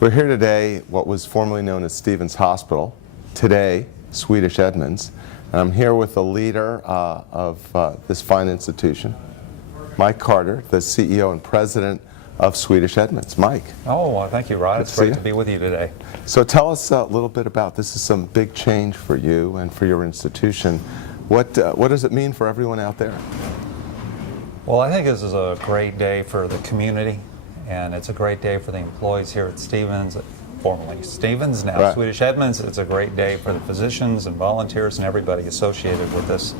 We're here today, what was formerly known as Stevens Hospital, today Swedish Edmonds, and I'm here with the leader of this fine institution, Mike Carter, the CEO and president of Swedish Edmonds. Mike. Oh, well, thank you, Rod. It's great to be with you today. So tell us a little bit about this. Is some big change for you and for your institution. What does it mean for everyone out there? Well, I think this is a great day for the community, and it's a great day for the employees here at Stevens, formerly Stevens, now Right. Swedish Edmonds. It's a great day for the physicians and volunteers and everybody associated with this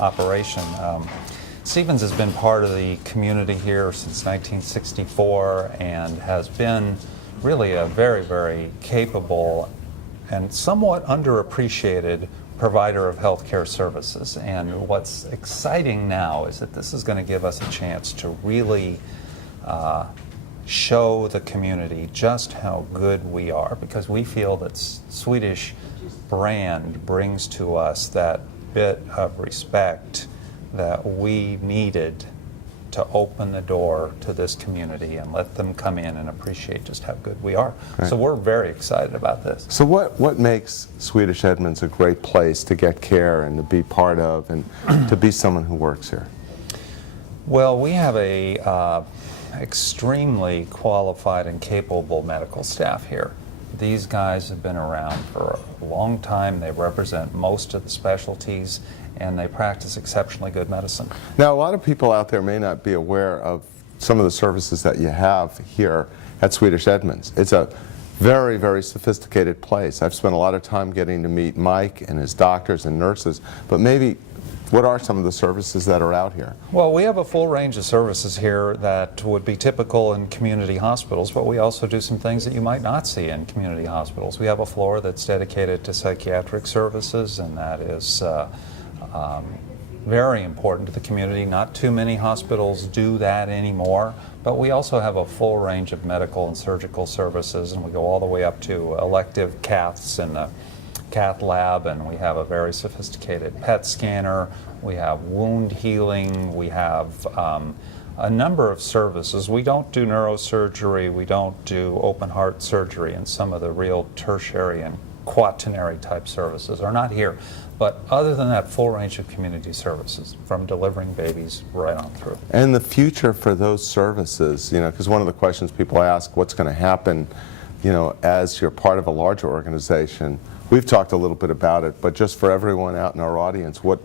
operation. Stevens has been part of the community here since 1964 and has been really a very, very capable and somewhat underappreciated provider of healthcare services. And what's exciting now is that this is going to give us a chance to really show the community just how good we are, because we feel that Swedish brand brings to us that bit of respect that we needed to open the door to this community and let them come in and appreciate just how good we are. Right. So we're very excited about this. So what makes Swedish Edmonds a great place to get care and to be part of and to be someone who works here? Well, we have a extremely qualified and capable medical staff here. These guys have been around for a long time. They represent most of the specialties, and they practice exceptionally good medicine. Now, a lot of people out there may not be aware of some of the services that you have here at Swedish Edmonds. It's a very, very sophisticated place. I've spent a lot of time getting to meet Mike and his doctors and nurses, but maybe what are some of the services that are out here? Well, we have a full range of services here that would be typical in community hospitals, but we also do some things that you might not see in community hospitals. We have a floor that's dedicated to psychiatric services, and that is very important to the community. Not too many hospitals do that anymore, but we also have a full range of medical and surgical services, and we go all the way up to elective caths in the cath lab, and we have a very sophisticated PET scanner, we have wound healing, we have a number of services. We don't do neurosurgery, we don't do open heart surgery, and some of the real tertiary and quaternary type services are not here. But other than that, full range of community services, from delivering babies right on through. And the future for those services, you know, because one of the questions people ask, what's going to happen, you know, as you're part of a larger organization. We've talked a little bit about it, but just for everyone out in our audience, what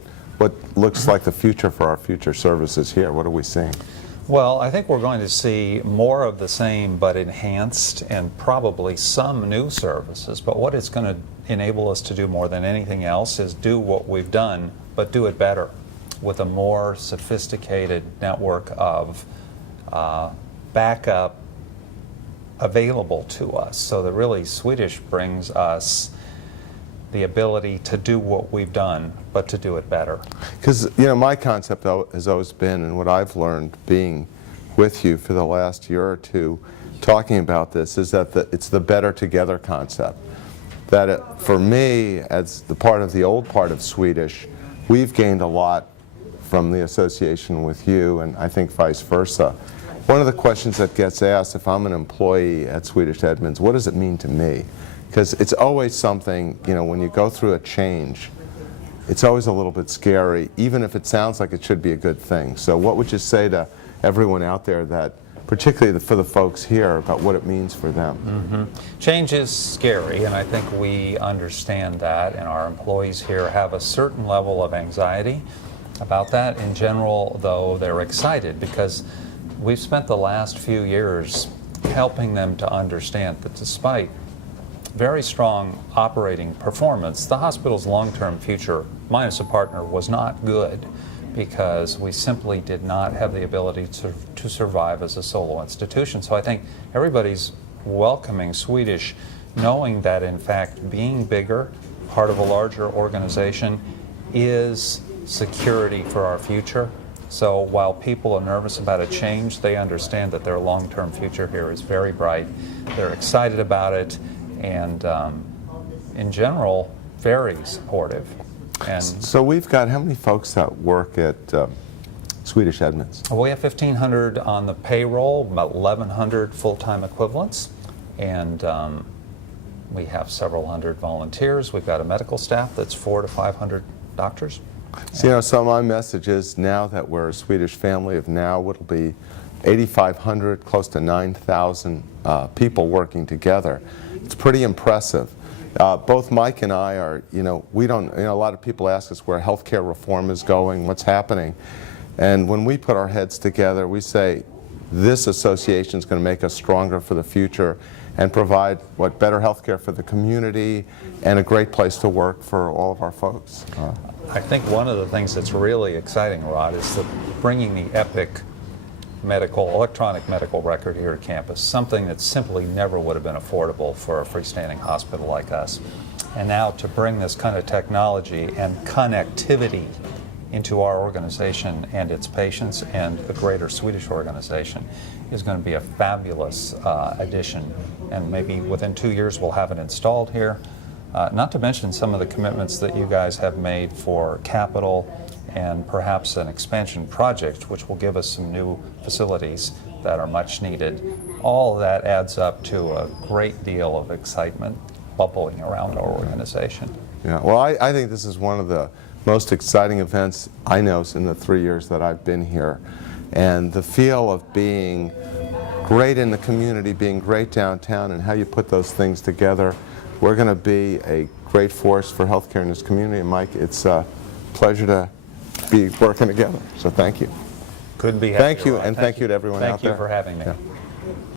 looks like the future for our future services here? What are we seeing? Well, I think we're going to see more of the same, but enhanced, and probably some new services. But what it's going to enable us to do more than anything else is do what we've done, but do it better, with a more sophisticated network of backup available to us. So that really Swedish brings us the ability to do what we've done, but to do it better. Because, you know, my concept has always been, and what I've learned being with you for the last year or two talking about this, is that it's the better together concept. That for me, as the part of the old part of Swedish, we've gained a lot from the association with you, and I think vice versa. One of the questions that gets asked if I'm an employee at Swedish Edmonds, what does it mean to me? Because it's always something, you know, when you go through a change, it's always a little bit scary, even if it sounds like it should be a good thing. So what would you say to everyone out there, that, particularly for the folks here, about what it means for them? Mm-hmm. Change is scary, and I think we understand that, and our employees here have a certain level of anxiety about that. In general, though, they're excited because we've spent the last few years helping them to understand that despite very strong operating performance, the hospital's long-term future, minus a partner, was not good, because we simply did not have the ability to survive as a solo institution. So I think everybody's welcoming Swedish, knowing that in fact being bigger, part of a larger organization, is security for our future. So while people are nervous about a change, they understand that their long-term future here is very bright. They're excited about it, and in general, very supportive. And so we've got how many folks that work at Swedish Edmonds? we have 1,500 on the payroll, about 1,100 full-time equivalents, And we have several hundred volunteers. We've got a medical staff that's 400 to 500 doctors. So, you know, so my message is now that we're a Swedish family of now, it'll be 8,500, close to 9,000 people working together. It's pretty impressive. Both Mike and I are, we don't, a lot of people ask us where healthcare reform is going, what's happening. And when we put our heads together, we say, this association is going to make us stronger for the future and provide better health care for the community and a great place to work for all of our folks. I think one of the things that's really exciting, Rod, is bringing the EPIC electronic medical record here to campus, something that simply never would have been affordable for a freestanding hospital like us. And now to bring this kind of technology and connectivity into our organization and its patients and the greater Swedish organization is going to be a fabulous addition. And maybe within 2 years we'll have it installed here. Not to mention some of the commitments that you guys have made for capital and perhaps an expansion project which will give us some new facilities that are much needed. All of that adds up to a great deal of excitement bubbling around our organization. Yeah, well, I think this is one of the most exciting events I know in the 3 years that I've been here. And the feel of being great in the community, being great downtown, and how you put those things together. We're going to be a great force for healthcare in this community. And Mike, it's a pleasure to be working together. So thank you. Couldn't be happier. Thank you, and thank you to everyone out there. Thank you for having me. Yeah.